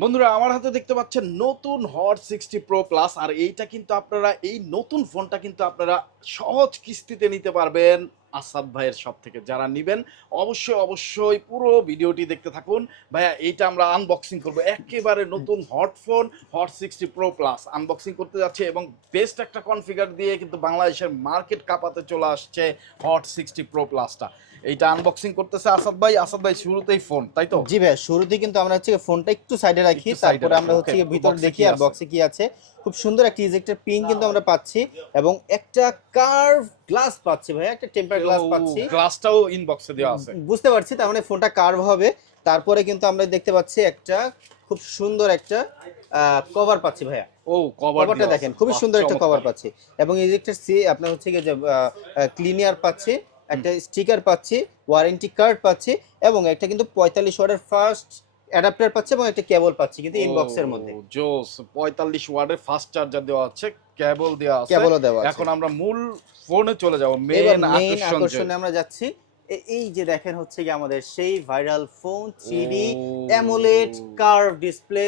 বন্ধুরা আমার হাতে দেখতে পাচ্ছেন নতুন হট 60 প্রো প্লাস। আর এইটা কিন্তু আপনারা এই নতুন ফোনটা কিন্তু আপনারা সহজ কিস্তিতে নিতে পারবেন আসাদ ভাইয়ের শপ থেকে। যারা নিবেন অবশ্যই অবশ্যই পুরো ভিডিওটি দেখতে থাকুন। ভাইয়া এইটা আমরা আনবক্সিং করব, একেবারে নতুন hot phone hot 60 pro plus unboxing করতে যাচ্ছে এবং বেস্ট একটা কনফিগার দিয়ে কিন্তু বাংলাদেশের মার্কেট কাঁপাতে চলে আসছে হট 60 প্রো প্লাসটা। এইটা আনবক্সিং করতেছে আসাদ ভাই। আসাদ ভাই শুরুতেই ফোন, তাই তো? জি ভাই, শুরুতে কিন্তু আমরা হচ্ছে ফোনটা একটু সাইডে রাখি, একটু সাইডে তারপরে রাখি, আমরা ওকে। হচ্ছে ভিতরে বক্সে দেখি কি আর আছে? বক্সে কি আছে। খুব সুন্দর একটা ইজেক্টর পিন কিন্তু আমরা পাচ্ছি এবং একটা কার্ভ গ্লাস পাচ্ছি ভাই, একটা টেম্পার গ্লাস পাচ্ছি। গ্লাসটাও ইনবক্সে দেওয়া আছে। বুঝতে পারছি, তার মানে ফোনটা কার্ভ হবে। তারপরে কিন্তু আমরা দেখতে পাচ্ছি একটা খুব সুন্দর একটা কভার পাচ্ছি ভাইয়া। ও, কভার কভারটা দেওয়া আছে, দেখেন, খুবই বাহ সুন্দর একটা চমৎকার। কভার পাচ্ছি এবং ইজেক্টর সি আপনার হচ্ছে গিয়ে যে ক্লিনিয়ার পাচ্ছি, হুম। একটা স্টিকার পাচ্ছি, ওয়ারেন্টি কার্ড পাচ্ছি এবং একটা কিন্তু 45 ওয়াটের ফাস্ট অ্যাডাপ্টার পাচ্ছি এবং একটা কেবল পাচ্ছি কিন্তু ও ইনবক্সের মধ্যে। জোস, 45 ওয়াটের ফাস্ট চার্জার দেওয়া আছে, কেবল দেওয়া আছে। কেবলও দেওয়া আছে। এখন আমরা মূল ফোনে চলে যাব, এবার মেন মেইন আকর্ষণ যে। আকর্ষণে আমরা যাচ্ছি। এই যে দেখেন হচ্ছে কি আমাদের সেই ভাইরাল ফোন 3D ও অ্যামোলেড কার্ভ ডিসপ্লে